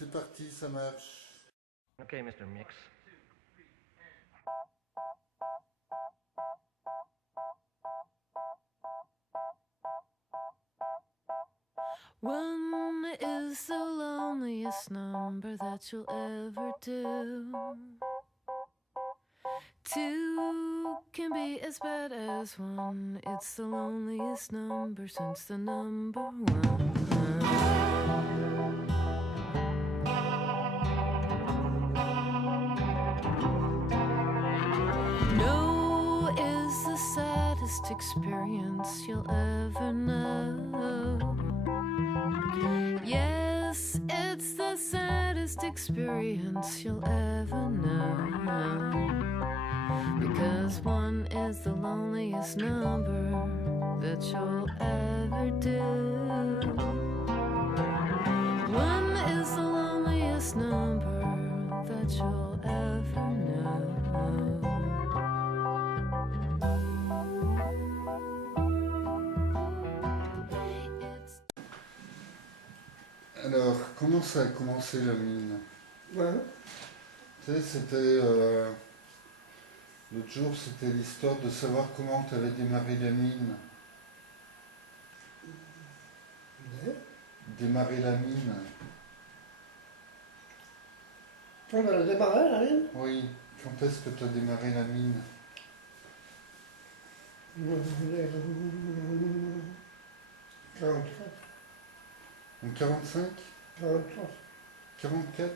c'est parti, ça marche. Okay, Mr. Mix. One is the loneliest number that you'll ever do. Two can be as bad as one. It's the loneliest number since the number one. No is the saddest experience you'll ever know. Yes, it's the saddest experience you'll ever know. Because one is the loneliest number that you'll ever do. One is the loneliest number that you'll ever know. Alors, comment ça a commencé la mine? Ouais. Tu sais, c'était... l'autre jour, c'était l'histoire de savoir comment tu avais démarré la mine. Démarrer la mine. Quand on a démarré la mine? Oui, quand est-ce que tu as démarré la mine? 44. En 45? 43. 44?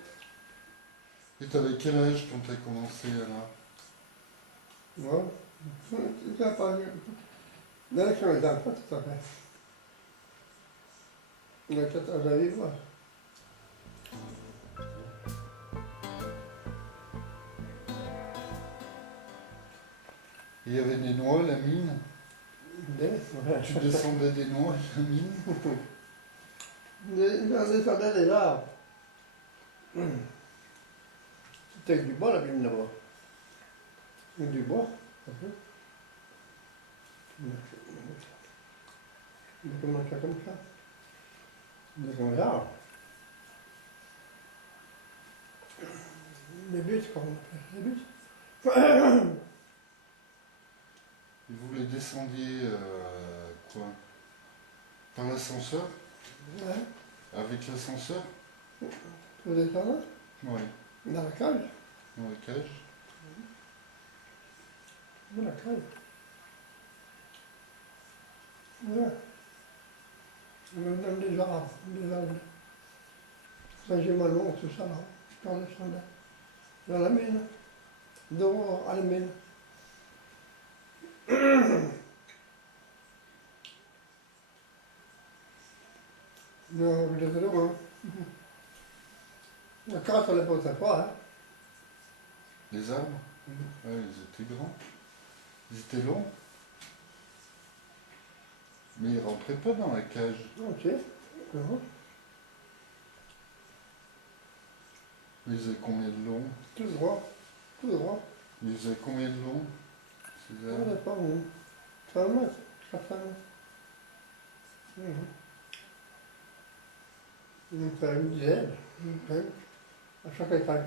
Et t'avais quel âge quand t'as commencé alors? Ouais. C'est pas l'élection est dans pas tout à fait. On a 14 à vivre. Il y avait des noix, la mine? Tu descendais des noix, la mine? On descendait des arbres. C'était avec du bois la mine là-bas. Avec du bois. On a commencé comme ça. On a comme ça. Les buts, comment on appelle les buts. Et vous les descendiez, quoi? Par l'ascenseur? Ouais. Avec l'ascenseur? Vous descendez Oui. dans la cage. Dans la cage? Dans la cage. Ouais. On donne des arbres, des arbres. Saint-Gémalon, tout ça là. Dans le standard. Dans la mine. Dehors, à la mine. Non, vous êtes loin. La carte, elle n'est pas très froide. Hein. Les arbres? Ouais, ils étaient grands. Ils étaient longs. Mais ils rentraient pas dans la cage. Ok. Non. Ils faisaient combien de long? Tout droit. Tout droit. Ils faisaient combien de long? Ces On arbres? n'est pas bon. 3 mètres. 4 mètres. On fait une dizaine. À chaque étage.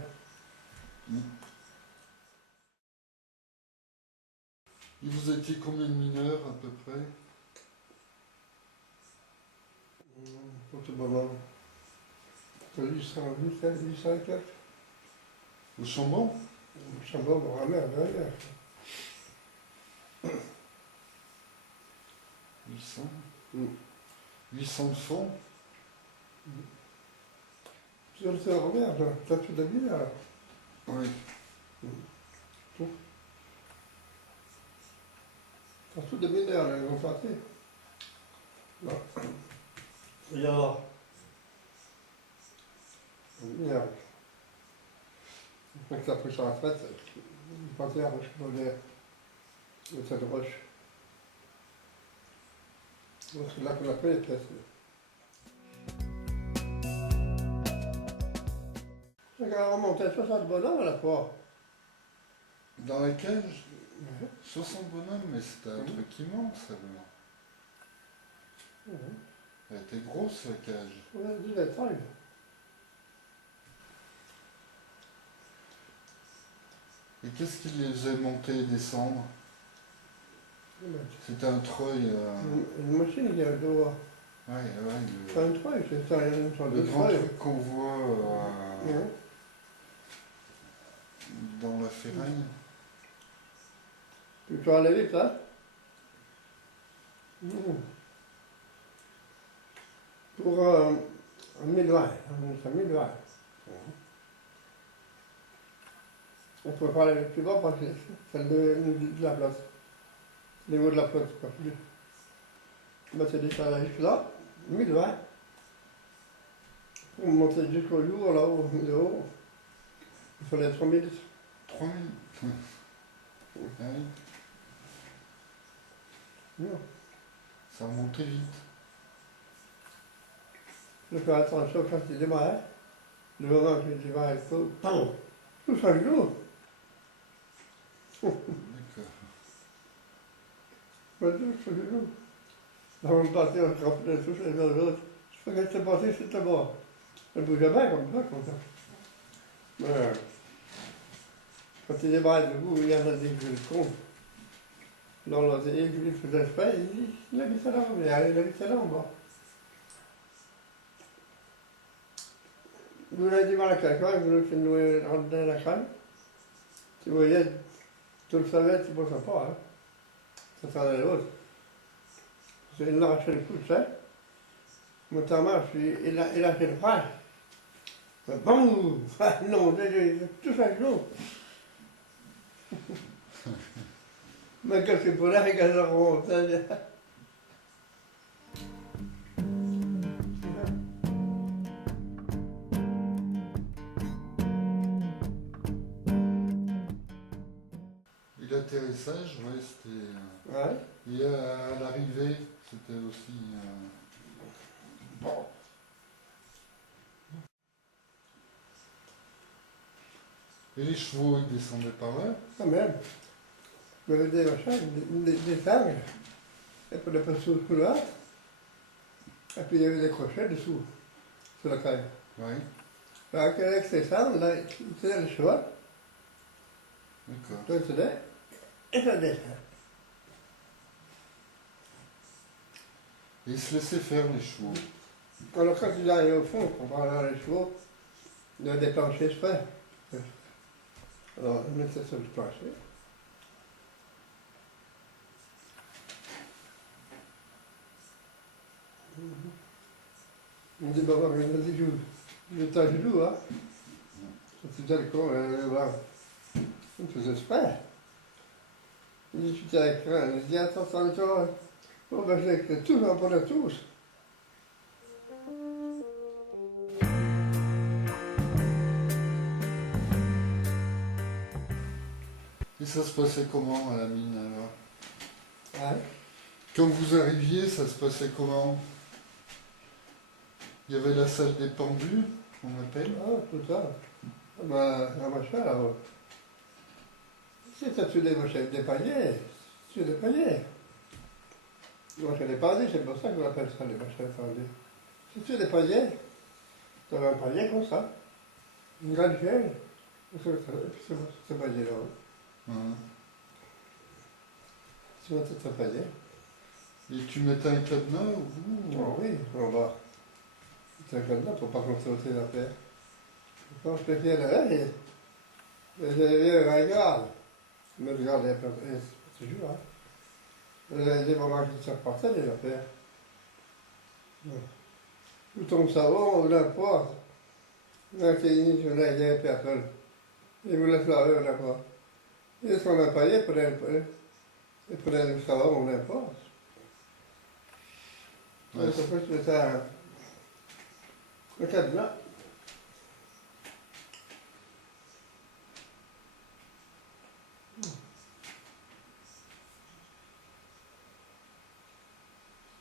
Et vous étiez combien de mineurs à peu près? Pour ce moment. 800 et quelques. Au Chambon? Ça va, mon grand-mère, derrière. 800? 800 de fond? Tu le sais, regarde, tu as tout de vie, alors. Oui. Tout. Tu as tout de mineurs, là, ils vont partir. Non. Il y a... Merde. Quand tu as pris sa retraite, il partait à Roche-Bonnet, de cette roche. C'est là qu'on a fait les pièces. C'est qu'on a remonté 60 bonhommes à la fois. Dans la cage? Ouais. 60 bonhommes, mais c'était un truc immense alors. Ouais. Elle était grosse la cage. On a 10 étages. Et qu'est-ce qui les faisait monter et descendre? C'était un treuil. Une machine qui est dehors. Ouais, C'est un treuil, c'est ça, une sorte le de grand treuil. truc qu'on voit Ouais. dans la ferraille. Tu peux aller vite, là? Pour 1020, c'est 1020. On ne peut pas aller plus bas parce que c'est le niveau de la place. Le niveau de la place, pas plus. C'est déjà jusque là, 1020. Pour monter jusqu'au jour, là-haut, là-haut, il fallait 3000. 3000. Ah oui, Non. ça remontait vite. Je fais attention quand il démarre. Le moment qu'il démarre, il faut, bam, tout ça joue. D'accord. Pas tout ça joue. Dans le passé, on se rappelait tous les uns aux autres. Ce que c'était passé, c'était bon. Ça ne bougeait pas comme ça. Mais, quand il démarre debout, il y en a des que je le compte. Dans l'atelier, il faisait pas, il habitait là, il habitait là en bas. Vous l'avez dit mal à quelqu'un, vous nous rentre dans la crâne. Tu voyais, tu le savais, tu ne pensais pas. Hein. Ça s'en l'autre. Il a arraché le coup de ça. Notamment, il a fait le frein. Bam! Non, tout ça joue. Mais qu'est-ce que pour là, quand ça remonte, Et l'atterrissage, ouais, c'était. ouais. Et à l'arrivée, c'était aussi. Et les chevaux, ils descendaient par là. Quand même. Il y avait des machins, des sangles. Et puis le pas sous le couloir. Et puis il y avait des crochets dessous, sur la caille. Oui, Alors avec ces sangles, là, il tenait le cheval, d'accord. toi il tenait, et ça descend. Et ils se laissaient faire, les chevaux. Alors quand ils arrivaient au fond, on parlait dans les chevaux, il y avait des planchers exprès. Alors ils mettaient sur le plancher. On dit, bah, vas-y, joue. Je joue, hein. Ça te dit, con, voilà. On faisait exprès. Il dit, tu avec rien. Il dit, attends, toi. Bon, ben, j'ai tout, on prenait tous. Et ça se passait comment à la mine alors? Ouais. Quand vous arriviez, ça se passait comment? Il y avait la salle des pendus, on appelle. Ah, tout ça. Ben, un machin, là. C'était sur des machins, des paniers. Sur des paniers. Moi, je n'ai pas dit, c'est pour ça qu'on appelle ça les machins pendus. C'est sur des paniers. Tu avais un panier comme ça. Une grande chaîne. Et puis ce panier-là. Hein. Tu mettais ton panier. Et tu mettais un cadenas au bout? Oh oui, en bas. C'est un cadenas pour pas qu'on saute la paix. Quand je te fais là, j'ai vu un regarde. Me regardait toujours, hein. Les moments qui se passaient, les affaires. Tout ton savon, n'importe. Là, c'est une journée, il n'y avait personne. Il voulait se laver, n'importe. Ils sont employés, ils prenaient le savon, n'importe. Ouais, Ça peut se faire un cadenas.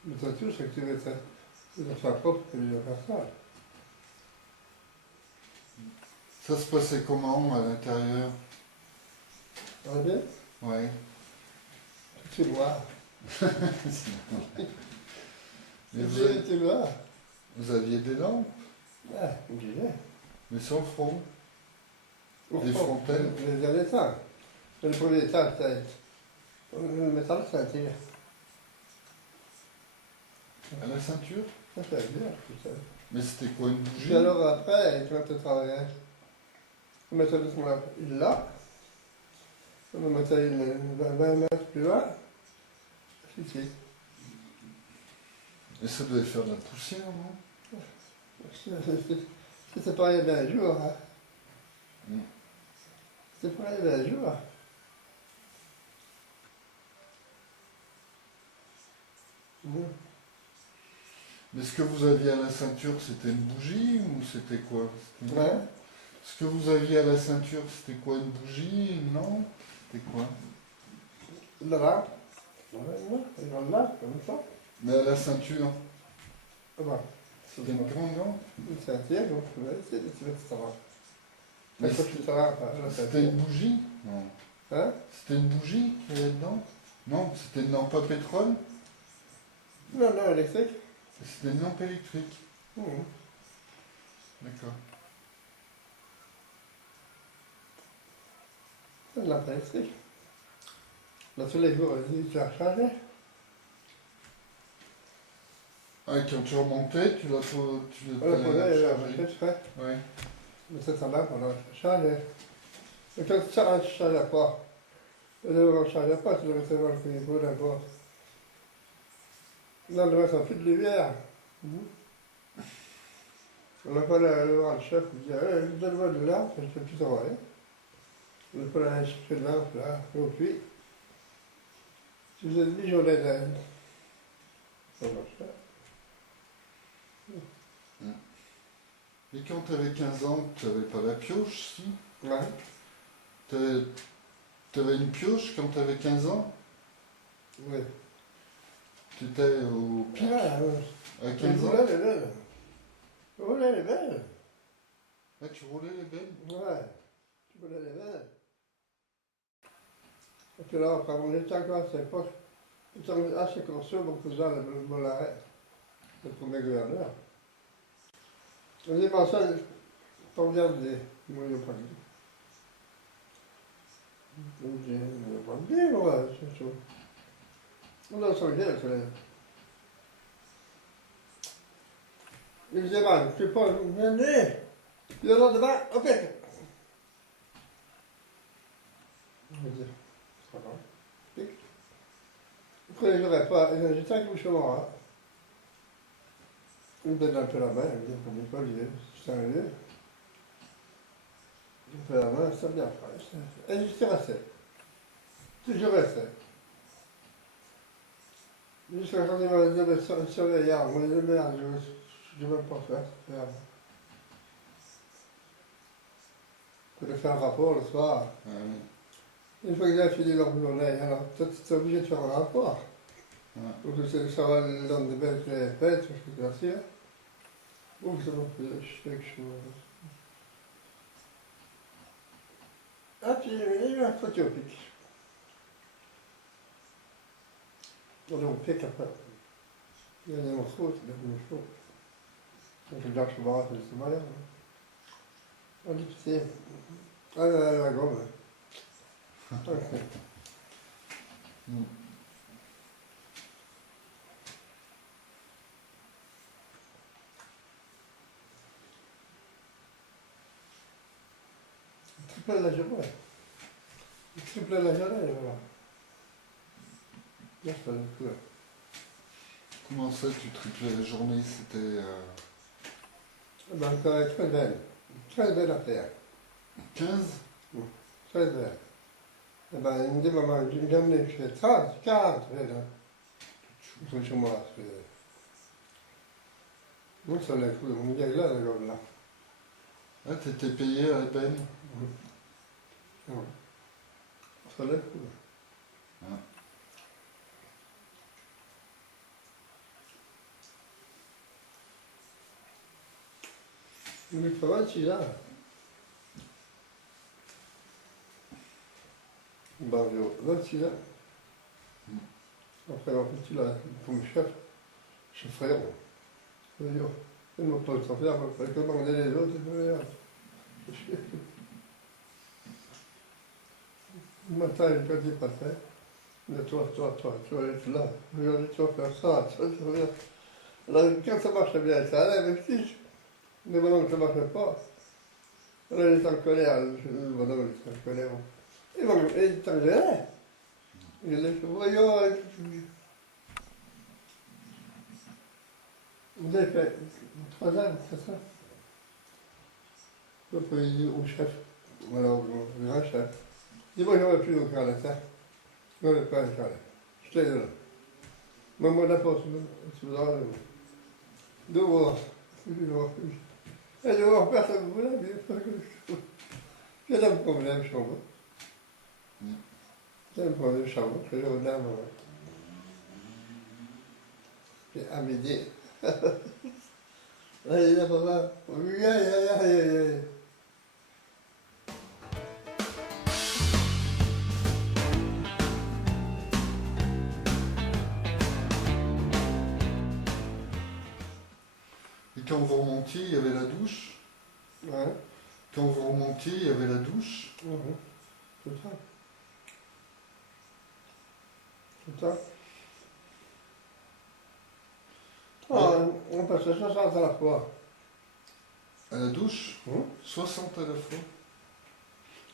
Mais toi, tout, c'est que tu veux faire propre, tu veux faire ça. ça se passait comment à l'intérieur? Ça va bien? Ouais. Tu vois. Et Tu vois. vous aviez des lampes, Ah, on disait. mais sur le front. Au Des fond, frontelles. Les années 5. Le premier étage, le métal, c'est un tir. À la ceinture? Ça, c'est bien, tout ça. Mais c'était quoi, une bougie? Puis alors après, quand tu travaillais, on mettait une là, on mettait une 20 mètres plus loin, ici. Et ça devait faire de la poussière, non? C'était pas arrivé un jour. Hein. Mm. C'était pas arrivé un jour. Mm. Mais ce que vous aviez à la ceinture, c'était une bougie ou c'était quoi? C'était Ouais. Ce que vous aviez à la ceinture, c'était quoi, une bougie? Non? C'était quoi? Là, une grande lampe, comme ça. Mais à la ceinture, Voilà. c'était une grande lampe? Une ceinture, donc tu vas essayer de te mettre ça va. Mais Mais quand tu te rends à la c'était ceinture. une bougie? Non. Hein? C'était une bougie qu'il y avait dedans? Non, c'était une lampe à pétrole? Non, non, électrique. C'était une lampe électrique. Mm. D'accord. C'est une lampe électrique. Là, tous les jours, tu l'as rechargé. Ah, et quand tu remontais, tu l'as On l'a posé, chargé. tu fais. Ouais. Mais c'est ta lampe, on l'a rechargé. Et quand tu ne rechargeais pas, tu ne le rechargeais pas, tu le mettais dans le frigo d'abord. Là, le ça fait de lumière. On a pas allé voir le chef, il dit, donne-moi de lampe, je ne fais plus travailler. On a pas allé chercher de lampe, là, au puits. Tu faisais 10 journées d'aide. Ça marche, Et quand tu avais 15 ans, tu n'avais pas la pioche, si? ouais. Tu avais une pioche quand tu avais 15 ans? Oui. Tu étais au pic Ah, à tu 15 ans? roulais les belles. Tu roulais les belles. Ah, tu roulais les belles? Ouais. Tu roulais les belles. Et puis là, après, on était encore à cette époque. J'étais assez conscient, mon cousin, le Mollaret, le premier gouverneur. On dit, ça, on regarder. Moi, il n'y a pas de vie. On dit, il n'y a pas de vie, ouais, c'est chaud. On a son gel, c'est là. Il disait, man, tu peux pas venir. Il y en a demain, ok. Je dis, c'est pas grave. Pique. Après, j'aurais pas, j'étais avec le chemin, hein. Il me donne un peu la main, il me dit, comme il faut, c'est un lieu. Il me fait la main, ça vient après. Et je suis resté. Toujours resté. Jusqu'à quand il m'a dit, mais surveillant, moi, je dis, merde, je ne veux même pas faire, merde. Je vais faire un rapport le soir. Ah, oui. Une fois que j'ai fini leur journée, alors toi, tu es obligé de faire un rapport. Ouais. Donc, c'est de savoir le lendemain que j'ai fait, parce que bien sûr. Ou ça m'a fait quelque chose. Ah, puis il y a eu un photo au pic. On est au pic après. Il y a des morceaux, c'est devenu chaud. Donc, je garde chez moi, c'est malin. On dit, tu sais. Ah, la gomme. Ok. Mm. Triple la journée. Triple la journée, voilà. Là, ça le fait. Comment ça, tu triplais la journée? C'était Eh ben, c'est très belle. Très belle affaire. 15? Très belle. Eh ben, il me dit, maman, j'ai amené, je fais 30, 40, là. Je suis chez moi, je fais. Moi, ça l'a fou, mon gars, là, là. Ah, t'étais payé à l'ébène? Ouais. Ça l'a fou. Ah. Il me fait 26 ans. Ben, j'ai 26 ans. Après, en petit, là, pour me chef, je suis frère. Je veux dire, il ne m'a pas le temps faire, il m'a pas commander les autres, il me dit, Le matin, quand il passait, mais toi, tu vas être là. Regardez, tu vas faire ça, tu vas faire. Alors, quand ça marche bien, ça allait, même si les bonhommes ne marchent pas. Alors, il est en colère, le bonhomme il est en colère. Et bon, il est en colère. Il est voyons, vous avez fait 3 ans, c'est ça? Je peux dire au chef, voilà, au grand chef. Dis-moi, j'aurais plus au carnet, ça. Je n'aurais pas le carnet. Je te le donne. Mais moi, d'abord, tu me donnes. De voir. Et de voir personne ne voulait, mais j'ai un problème, chambre. J'ai un problème, chambre, que j'ai au-delà, moi. C'est à midi. Allez, là, papa. Oui, aïe, aïe, aïe, aïe, aïe. Et quand vous remontiez, il y avait la douche. Ouais. Quand vous remontiez, il y avait la douche. C'est ça. C'est ça. Ah, on passait 60 à la fois. À la douche, Hum. 60 à la fois.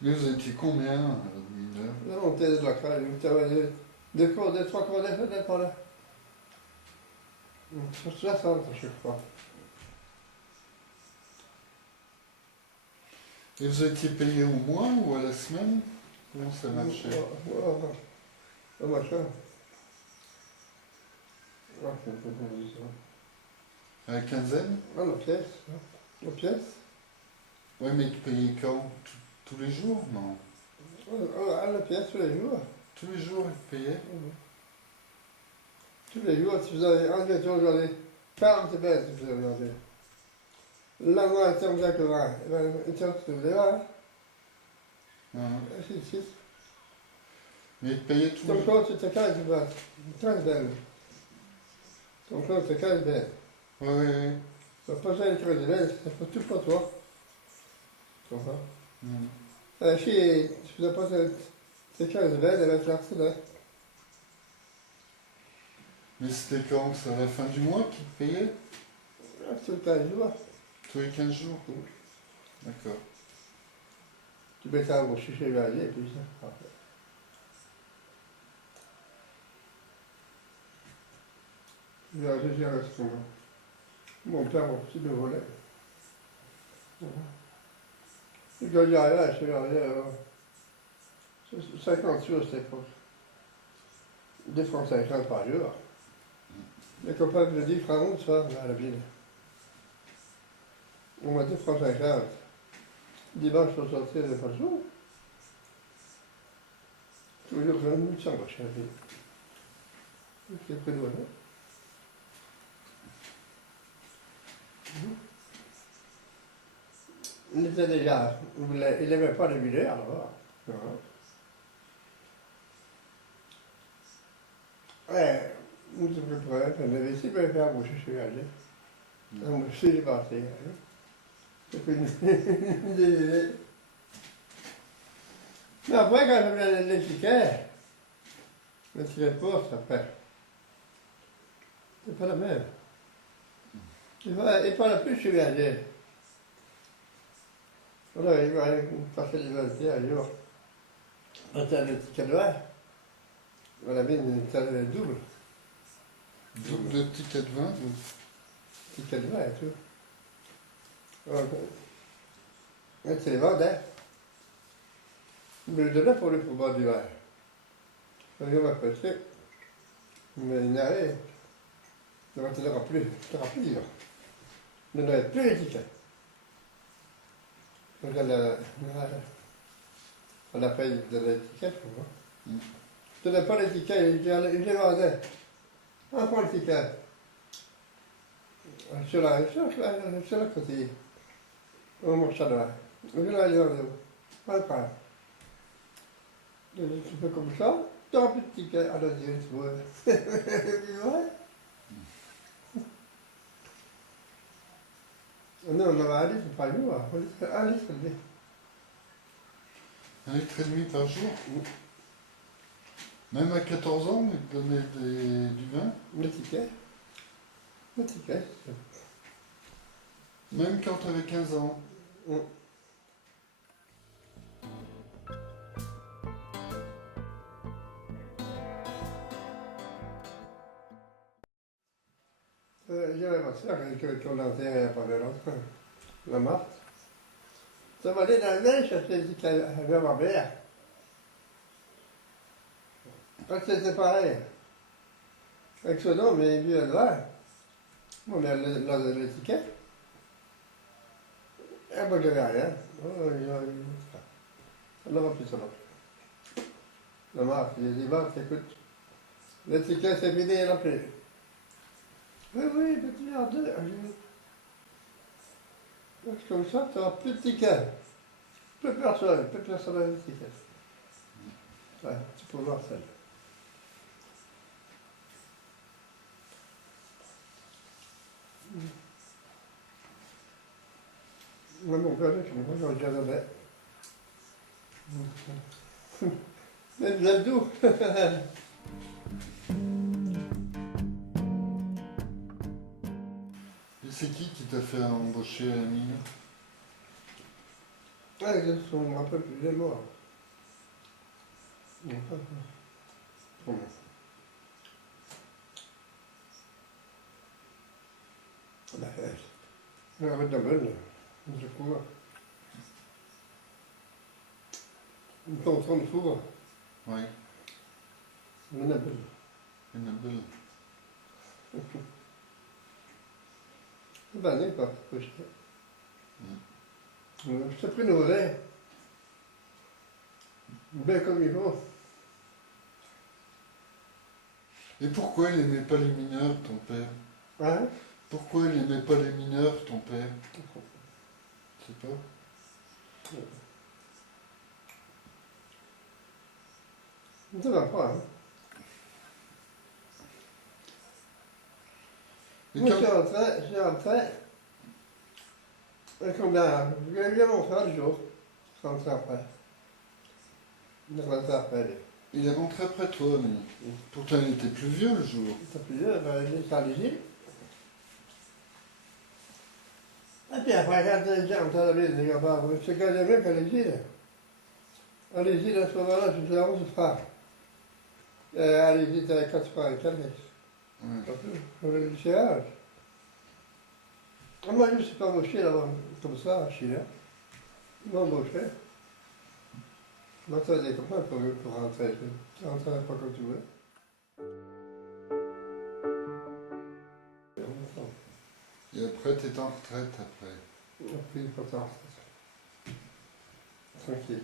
Mais vous étiez combien à la mineur? La montée de la caille, vous avez 2 cours, 3 cours d'effet, par là. 60 à chaque fois. Et vous étiez payé au mois ou à la semaine? Comment ça marchait? Ça marchait. Ah, c'est pas ça. À la quinzaine? Ah, la pièce. La pièce. Oui, mais tu payais quand? Tous les jours? Non. Ah, la pièce tous les jours. Tous les jours, ils payaient? Tous les jours, tu faisais enlever ton journée. 40 bêtes, tu faisais regarder. Là, moi, c'est comme ça que va. Et tiens, tu faisais là. Hein. Si. Mais ils te payaient tous les Ton jours? compte, c'était 15 bêtes. 15 bêtes. Ton compte, c'est 15 bêtes. Oui, oui, oui. Ça passe à les 15 bêtes, ça fait tout pour toi. Tu comprends? Si tu faisais pas ces 15 bêtes, elle va te lancer là. Mais c'était quand? C'est à la fin du mois qu'ils te payaient? Ah, c'est le 15 jours. Tous les 15 jours? D'accord. Tu mets ça au chicher verrier et puis ça. Après. J'ai un restaurant. Mon père, mon petit me volait. Et quand j'y arrivais, je suis arrivé, 50 jours à cette époque. 2 francs 50 par jour. Les copains me disent, francs, ça, à la ville. On m'a 2 francs 50. Dimanche, je suis sorti, il n'y avait pas de jour. Tous les jours, j'ai une chambre chez la ville. C'est près de moi, hein. Il était déjà, il n'aimait pas les mineurs, là-bas. Ouais, nous sommes prêts, on avait ici, mais faire boucher chez Gagné. Donc, je suis parti. C'est une idée. Mais après, quand je venais les tickets, le ticket de poste, après, c'est pas la même. Il pas la plus chez Gagné. Alors, il va passer les 21 jours. Attends, le ticket de vin. On a mis une salle double. De tickets de vin? Ticket de vin et tout. Alors, c'est les vendait. Il me le donnait pour boire du vin. Quand il m'a prêté, il m'a énervé. Il m'a dit, tu n'auras plus du vin. Il ne donnait plus les tickets. Donc, on a payé de l'étiquette, tu vois. Je ne donnais pas l'étiquette, il les vendait. On prend l'étiquette. Sur la côté. Au marché de là. Je l'ai dit, pas le prendre. Tu fais comme ça, tu n'auras plus de ticket. Alors, Dieu, tu vois. C'est vrai. Non, on avait un litre par jour. Un litre, Un litre et demi par jour? Même à 14 ans, il te donnait du vin. Le ticket. Le ticket. Même quand tu avais 15 ans. Mm. J'avais ma soeur qui a lancé il n'y a pas de longtemps. La Marthe. Ça m'a dit dans la neige, j'ai dit qu'elle avait ma mère. Quand c'était pareil. Avec ce nom, mais il vient de là. On a l'étiquette. Et moi, j'avais rien. On n'aura plus ça. La Marthe, il dit, Marthe, écoute, l'étiquette c'est vidé, elle a pris. Oui, oui, mais tu es en deux. C'est comme ça, tu n'auras plus de tickets. Plus personne n'a de tickets. Ouais, tu peux voir ça. Moi, mon père, je me regardais. Mais vous êtes d'où? Et c'est qui t'a fait embaucher à la mine? Ah, je me rappelle plus, il est mort. Non, pas comment? La rue de Belle, je crois. Une pension de four, Oui, une belle. une belle. Ben, n'est pas couché. Je t'ai pris le relais. Bien comme il faut. Et pourquoi il n'aimait pas les mineurs, ton père? Hein? Pourquoi il n'aimait pas les mineurs, ton père? Je sais pas. Ça va pas, hein? Et Moi, quand- je suis rentré. Et comme là, je viens mon frère le jour. Je suis rentré après. Je suis rentré après, lui. il est rentré après toi, lui. Pourtant, il était plus vieux le jour. T'as plusieurs, il est à l'usine. Et puis après, quand les gens sont à la ville, les gars, c'est quand les mecs à l'usine. À l'usine, à ce moment-là, je faisais 11 frères. Et à l'usine, t'avais 4 frères et 4 Ouais. C'est âge. Moi, je ne suis pas embauché là, comme ça, à Chine. Ils m'ont embauché. Moi, tu as des copains pour rentrer. Tu rentreras pas comme tu veux. Et après, t'étais en retraite après. Et puis, pas tard. Tranquille.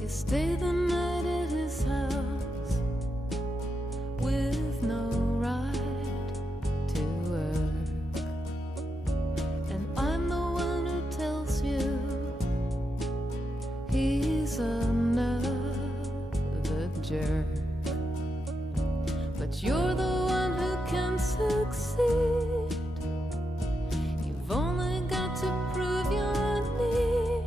You stay the night at his house with no ride to work, and I'm the one who tells you he's another jerk. But you're the one who can succeed. You've only got to prove your need.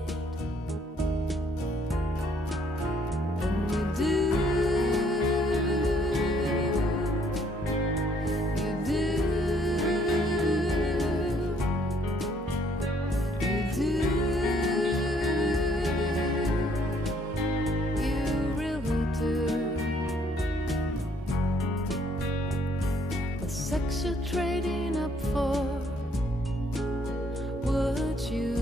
And you do. You do. You do. You really do. The sex you're trading up for, would you